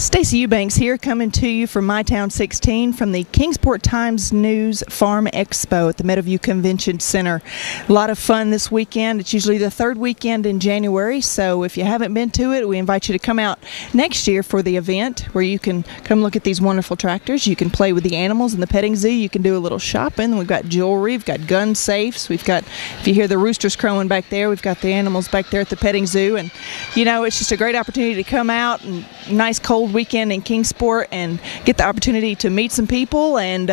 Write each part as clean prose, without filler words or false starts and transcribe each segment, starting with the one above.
Stacey Eubanks here, coming to you from My Town 16 from the Kingsport Times-News Farm Expo at the Meadowview Convention Center. A lot of fun this weekend. It's usually the third weekend in January, so if you haven't been to it, we invite you to come out next year for the event where you can come look at these wonderful tractors. You can play with the animals in the petting zoo. You can do a little shopping. We've got jewelry. We've got gun safes. We've got, if you hear the roosters crowing back there, we've got the animals back there at the petting zoo. And, you know, it's just a great opportunity to come out and nice cold weekend in Kingsport and get the opportunity to meet some people and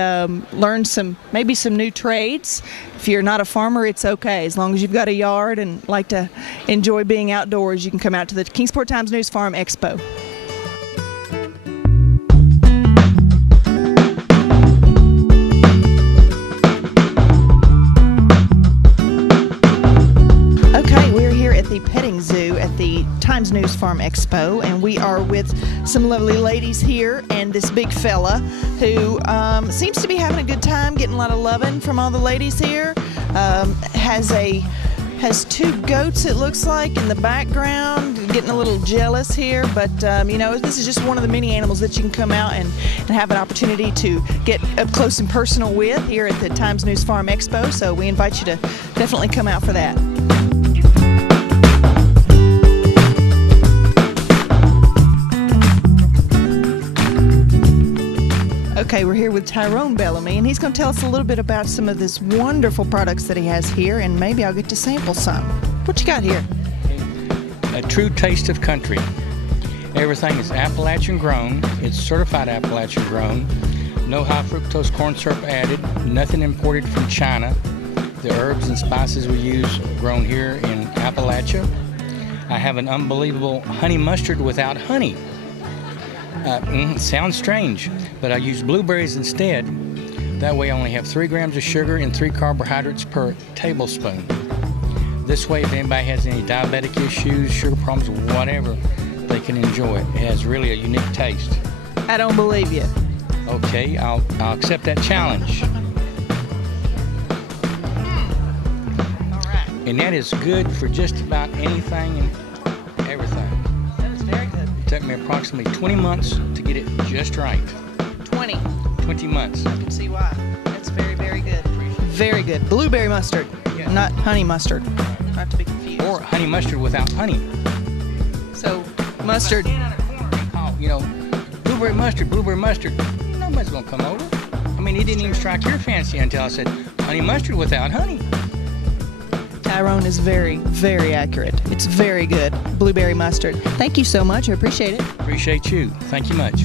learn maybe some new trades. If you're not a farmer, it's okay. As long as you've got a yard and like to enjoy being outdoors, you can come out to the Kingsport Times-News Farm Expo. Petting zoo at the Times-News Farm Expo, and we are with some lovely ladies here and this big fella who seems to be having a good time, getting a lot of loving from all the ladies here. Has two goats, it looks like, in the background, getting a little jealous here, but you know, this is just one of the many animals that you can come out and have an opportunity to get up close and personal with here at the Times-News Farm Expo, so we invite you to definitely come out for that. Okay, we're here with Tyrone Bellamy, and he's going to tell us a little bit about some of this wonderful products that he has here, and maybe I'll get to sample some. What you got here? A true taste of country. Everything is Appalachian grown. It's certified Appalachian grown. No high fructose corn syrup added. Nothing imported from China. The herbs and spices we use grown here in Appalachia. I have an unbelievable honey mustard without honey. Sounds strange, but I use blueberries instead. That way I only have 3 grams of sugar and 3 carbohydrates per tablespoon. This way, if anybody has any diabetic issues, sugar problems, whatever, they can enjoy it. It has really a unique taste. I don't believe you. Okay, I'll accept that challenge. All right. And that is good for just about anything and everything. It took me approximately 20 months to get it just right. 20 months. I can see why. That's very, very good. Very good. Blueberry mustard, yeah. Not honey mustard. Not to be confused. Or honey mustard without honey. So, mustard. If I stand on a corner and call, you know, blueberry mustard, nobody's going to come over. I mean, it didn't even strike your fancy until I said honey mustard without honey. Tyrone is very, very accurate. It's very good. Blueberry mustard. Thank you so much. I appreciate it. Appreciate you. Thank you much.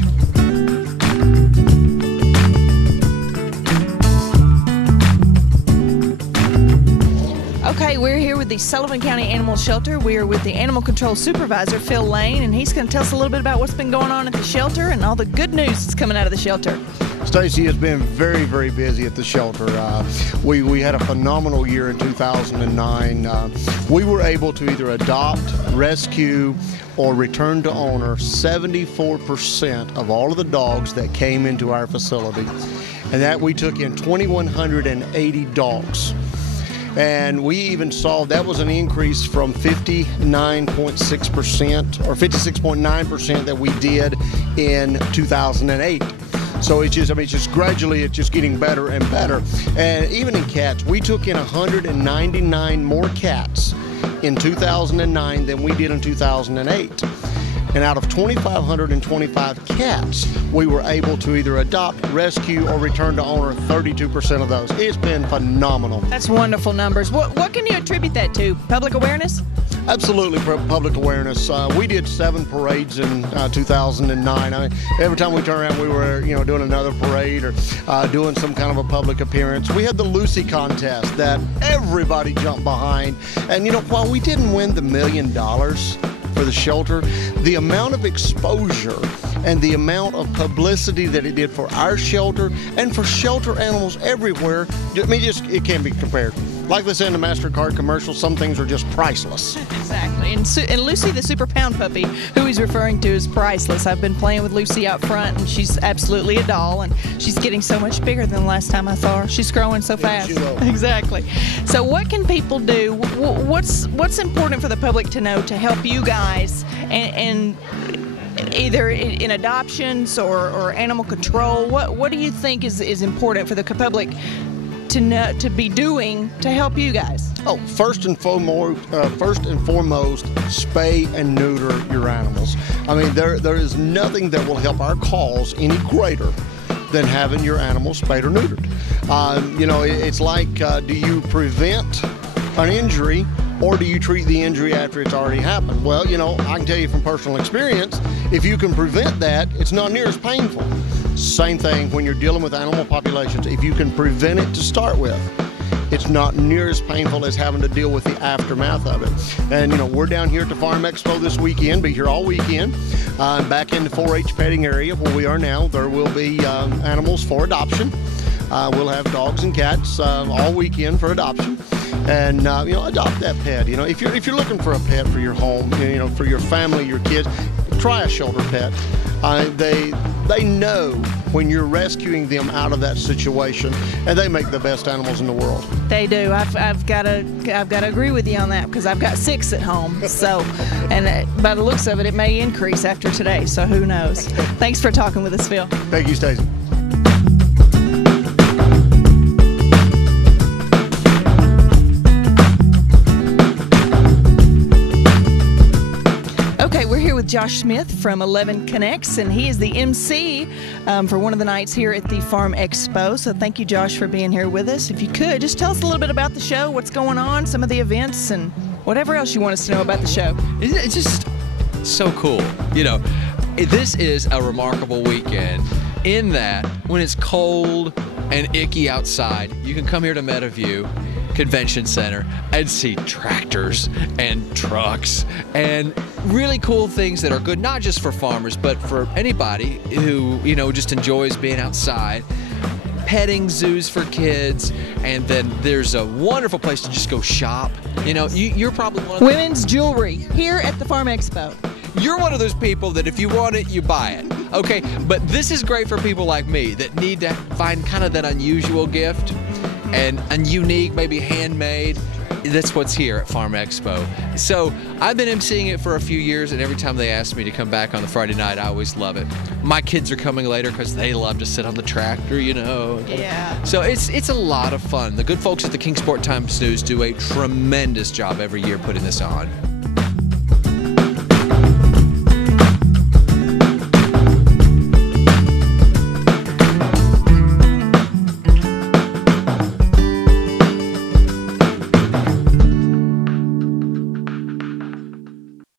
Okay, we're here with the Sullivan County Animal Shelter. We are with the Animal Control Supervisor, Phil Lane, and he's going to tell us a little bit about what's been going on at the shelter and all the good news that's coming out of the shelter. Stacey has been very, very busy at the shelter. We had a phenomenal year in 2009. We were able to either adopt, rescue, or return to owner 74% of all of the dogs that came into our facility. And that we took in 2,180 dogs. And we even saw that was an increase from 59.6% or 56.9% that we did in 2008. So it's just gradually it's just getting better and better. And even in cats, we took in 199 more cats in 2009 than we did in 2008. And out of 2,525 cats, we were able to either adopt, rescue, or return to owner 32% of those. It's been phenomenal. That's wonderful numbers. What can you attribute that to? Public awareness? Absolutely, public awareness. We did 7 parades in 2009. I mean, every time we turn around, we were, doing another parade or doing some kind of a public appearance. We had the Lucy contest that everybody jumped behind. And while we didn't win the $1 million for the shelter, the amount of exposure and the amount of publicity that it did for our shelter and for shelter animals everywhere, it can't be compared. Like they say in the MasterCard commercial, some things are just priceless. Exactly. And Lucy, the super pound puppy, who he's referring to, is priceless. I've been playing with Lucy out front, and she's absolutely a doll, and she's getting so much bigger than the last time I saw her. She's growing so fast. Exactly. So what can people do? What's important for the public to know to help you guys and either in adoptions or animal control? What do you think is important for the public to know, to be doing to help you guys? Oh, first and foremost, spay and neuter your animals. I mean, there is nothing that will help our cause any greater than having your animals spayed or neutered. You know, it's like, do you prevent an injury or do you treat the injury after it's already happened? Well, you know, I can tell you from personal experience, if you can prevent that, it's not near as painful. Same thing when you're dealing with animal populations. If you can prevent it to start with, it's not near as painful as having to deal with the aftermath of it. And you know, we're down here at the Farm Expo this weekend, be here all weekend. Back in the 4-H petting area where we are now, there will be animals for adoption. We'll have dogs and cats all weekend for adoption. And you know, adopt that pet. You know, if you're looking for a pet for your home, you know, for your family, your kids, try a shoulder pet. They know when you're rescuing them out of that situation, and they make the best animals in the world. They do. I've got to agree with you on that because I've got 6 at home. So, and by the looks of it, it may increase after today. So who knows? Thanks for talking with us, Phil. Thank you, Stacey. Josh Smith from 11 Connects, and he is the MC for one of the nights here at the Farm Expo. So thank you, Josh, for being here with us. If you could, just tell us a little bit about the show, what's going on, some of the events, and whatever else you want us to know about the show. It's just so cool. You know, this is a remarkable weekend in that when it's cold and icky outside, you can come here to Meadowview Convention Center and see tractors and trucks and really cool things that are good not just for farmers but for anybody who, you know, just enjoys being outside. Petting zoos for kids, and then there's a wonderful place to just go shop. You know, you're probably one of women's jewelry here at the Farm Expo. You're one of those people that if you want it, you buy it. Okay, but this is great for people like me that need to find kind of that unusual gift and unique, maybe handmade. That's what's here at Farm Expo. So I've been emceeing it for a few years, and every time they ask me to come back on the Friday night, I always love it. My kids are coming later because they love to sit on the tractor, you know. Yeah. So it's a lot of fun. The good folks at the Kingsport Times News do a tremendous job every year putting this on.